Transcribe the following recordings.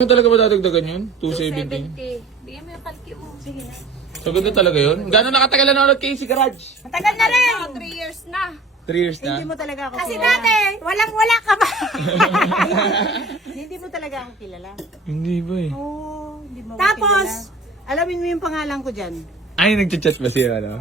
Ano talaga ba dadagdagan yun? 270? 270. Bigyan mo yung kalki mo. Sige na. So, ganda talaga yun? Gano'n nakatagal na nanonood kay si Garage? Matagal na rin. 3 years na. 3 years na? Hindi mo talaga ako Kasi kilala. dati, walang-wala ka ba? Hindi mo talaga ako kilala. Hindi ba eh. Oo, hindi mo ako Tapos, kilala. Alamin mo yung pangalan ko dyan. Ay, nagchat-chat ba siya, ano?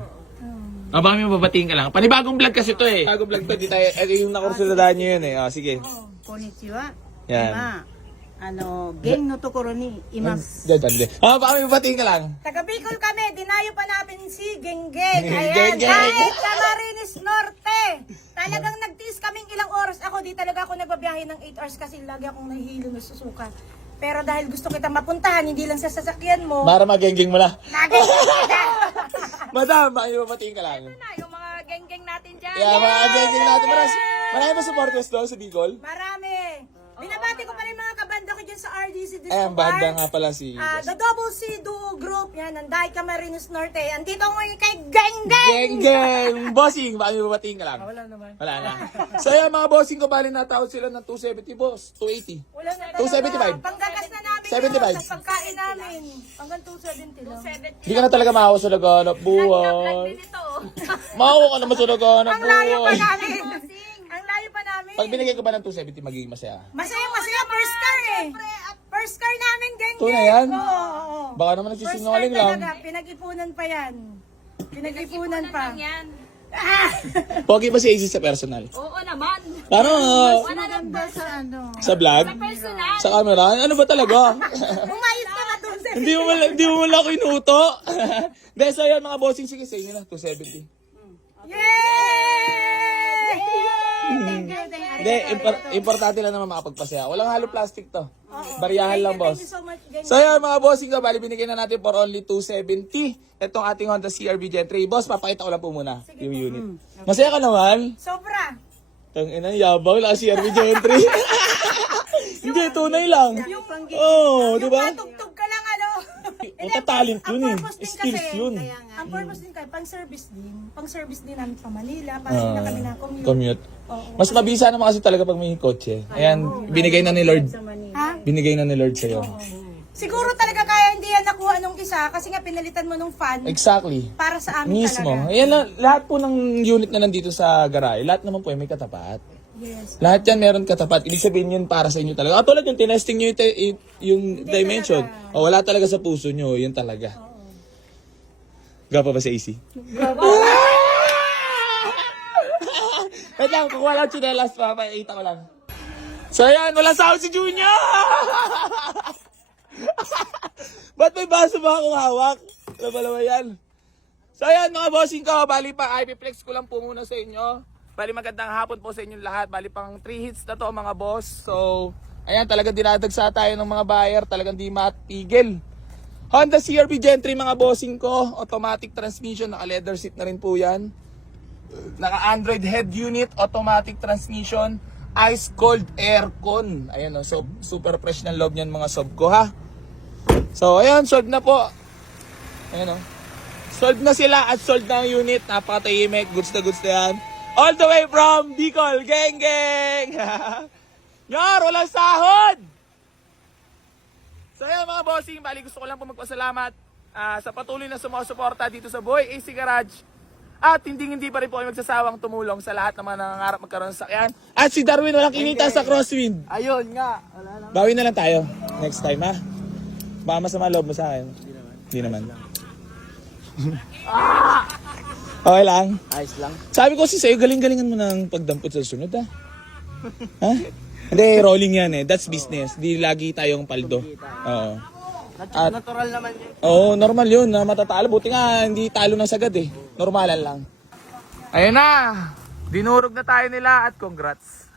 Ah, baka may babatiin ka lang. Panibagong vlog kasi to eh. Bagong vlog to, di tayo, eh, yung nakursuladaan nyo yun eh. Ah, sige. Konnichiwa. Yan. Ima. Ano, Geng no Tokoro ni Imas. Diyan. Ah, baka may babatiin ka lang. taga Bicol kami, dinayo pa namin si Genggeng. Ayan, Genggeng. kahit Camarines Norte. Talagang nagtiis kaming ilang oras. Ako, di talaga ako nagbabiyahe ng 8 hours kasi lagi akong nahihilo na susuka. Pero dahil gusto kita mapuntahan, hindi lang sa sasakyan mo. Para magengeng mo na. Madam, baka may babatiin ka lang. Na, yung mga geng-geng natin dyan. Yeah, mga gengeng natin. Marami, marami ba supporters doon sa Bicol? Marami. RDC Disco Eh, ang banda nga pala si... Ah, the Double C Duo Group, yan, Nanday Camarines Norte. Andito ngayon kay Geng Geng! Geng, geng! Bossing, baka may babatiin ka lang. Wala naman. Wala na. So yan, mga bossing ko, bali natawad sila ng 270 boss. 280. Wala na 275. Panggagas na namin 75. yun, sa pagkain namin. Hanggang 270 lang. 270. Hindi ka na talaga maawa sa laganap buhay. din ito. Maawa ka naman sa laganap Ang layo pa buhay. namin. Ang layo pa namin. Pag binigay ko ba ng 270, magiging masaya. Masaya, masaya. First car eh. First car namin, Geng. Tunay yan? Oo, oo. Baka naman First car nagsisinungaling lang. talaga. Pinag-ipunan pa yan. Pinag-ipunan pa. Yan. Ah! Pogi ba si AC sa personal? Oo naman. Parang uh, Maganda sa ano. sa vlog? Personal. Sa camera? Ano ba talaga? Umayos ka nga doon sa... hindi mo wala, hindi mo wala ako inuto. Dahil so yan mga bossing, sige sa inyo na, 270. Yay! Thank you, thank you. Hindi, impor- importante lang naman makapagpasaya. Walang halo plastic to. Bariyahan lang, boss. Thank you so much, So yan mga bossing ko, bali binigyan na natin for only 270. Itong ating Honda CRV Gen 3. Boss, papakita ko lang po muna yung unit. Masaya ka naman? Sobra. Tang ina, yabaw lang CRV Gen 3. Hindi, tunay lang. Oo, oh, di ba? Ano. Ito talent yun eh. Skills kasi, yun. Ang purpose din kayo, pang-service din. Pang-service din namin pa Manila, para hindi na kami na commute. Commute. Mas mabisa naman kasi talaga pag may kotse. Ayan, binigay na ni Lord. Ha? Binigay na ni Lord sa'yo. Siguro talaga kaya hindi yan nakuha nung isa kasi nga pinalitan mo nung fan Exactly. para sa amin Mismo. talaga. Ayan lahat po ng unit na nandito sa garahe, lahat naman po ay may katapat. Yes. Lahat yan meron katapat. Ibig sabihin yun para sa inyo talaga. Ah, tulad yung tinesting nyo yung, te- y- yung dimension. O, wala talaga sa puso nyo. Yun talaga. Gapa ba sa AC? Wait lang, kung wala chinelas pa, pakita ko lang. So yan, wala sahod si Junior! Ba't may baso ba akong hawak? Ano ba naman yan? So ayan mga bossing ko, bali pa ipiplex ko lang po muna sa inyo. Bali magandang hapon po sa inyong lahat. Bali pang 3 hits na to mga boss. So ayan talagang dinadagsa tayo ng mga buyer. Talagang di matigil. Honda CRV Gen 3 mga bossing ko. Automatic transmission. Naka leather seat na rin po yan. Naka Android head unit. Automatic transmission. Ice cold aircon. Ayan o. So, super fresh ng loob niyan mga sob ko ha. So ayan, solved na po. Ayan o. Solved na sila at solved na ang unit. Napakatahimik. Goods na goods na yan. All the way from Bicol. Geng, geng! Nyar, walang sahod! So ayan mga bossing, bali gusto ko lang po magpasalamat ah, sa patuloy na sumusuporta dito sa Boy AC Garage. At hindi hindi pa rin po kayo magsasawang tumulong sa lahat ng mga nangangarap magkaroon ng sakyan. At si Darwin walang kinita sa crosswind. Ayun nga. Wala na. Bawi na lang tayo. Next time ha. Baka masama loob mo sa akin. Hindi naman. Okay lang. Ayos lang. Sabi ko si sa'yo, galing-galingan mo ng pagdampot sa sunod ha. ha? Hindi, rolling yan eh. That's business. Di lagi tayong paldo. Oo. Nat- natural naman yun. Oo, normal yun na matatalo. Buti nga, hindi talo ng sagad eh. Normalan lang. Ayun na! Dinurog na tayo nila at congrats.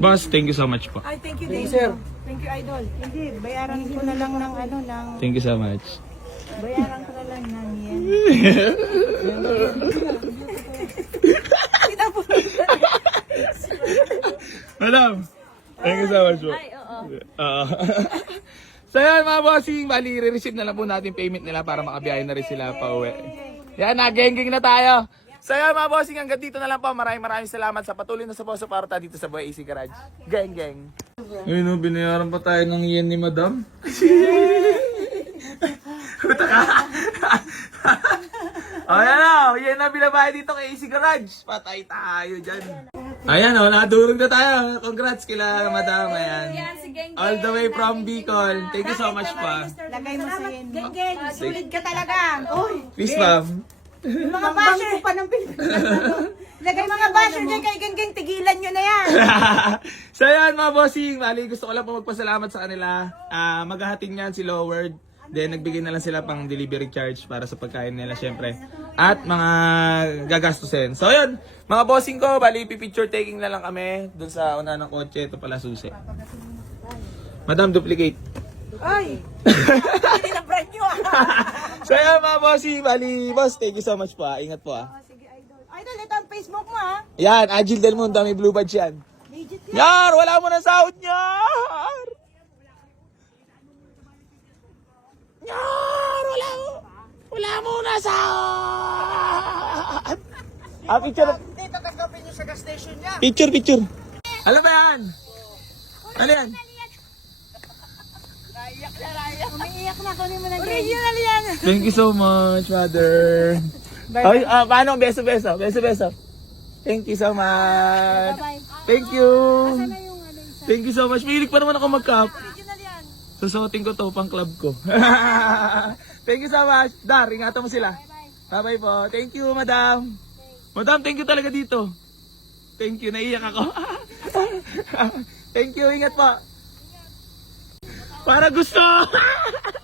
Boss, thank you so much po. Ay, thank you, thank you. Thank you, Idol. Hindi, bayaran ko na lang ng ano, ng, Thank you so much. bayaran Madam, thank you so much po. Ay, oo. Oo. so yan mga bossing, bali re-receive na lang po natin payment nila para makabiyahe na rin sila pa uwi. Yan, nagengeng na tayo. So yan mga bossing, hanggang dito na lang po. Maraming maraming salamat sa patuloy na suporta dito sa Boy AC Garage. Gang, gang. Ayun o, binayaran pa tayo ng yen ni madam. Puta ka. O yan o, yan na binabayad dito kay AC Garage. Patay tayo dyan. Ayan o, nadurog na tayo. Congrats kila madam. Ayan. Yan, si Geng All the way from Bicol. Thank you so much pa. Lagay mo sa yan. Geng, geng, sulit ka talaga. Uy, Peace, ma'am. yung mga basher, pa ng lagay mga basher dyan kay Geng Geng, tigilan nyo na yan. so yan mga bossing, bali gusto ko lang po magpasalamat sa kanila. Ah, maghahatid niyan si Loward. Then nagbigay na lang sila pang delivery charge para sa pagkain nila syempre. At mga gagastusin. So yun, mga bossing ko, bali picture taking na lang kami dun sa una ng kotse. Ito pala susi. Madam, duplicate. Ay, hindi na brand new ah. So yan mga bossing, bali boss, thank you so much po. ah. Ingat po ah. Idol, ito ang Facebook mo ah. Yan, Agile Del Mundo, may blue badge yan. Legit Yar, wala mo na sahod, Yar! Yar, wala mo. Sahod. Ah, picture. Dito tanggapin niyo sa gas station niya. Picture, picture. Ano ba yan? Ano yan? Umiiyak na, kunin mo na Original yan. Thank you so much, mother. Ay, ah, paano? Beso, beso. Beso, beso. Thank you so much. Thank you. Thank you so much. Mahilig pa naman ako mag-cup. Susuotin ko to pang club ko. thank you so much. Dar, ingatan mo sila. Bye-bye po. Thank you, madam. Madam, thank you talaga dito. Thank you, naiyak ako. thank you, ingat po. Para gusto.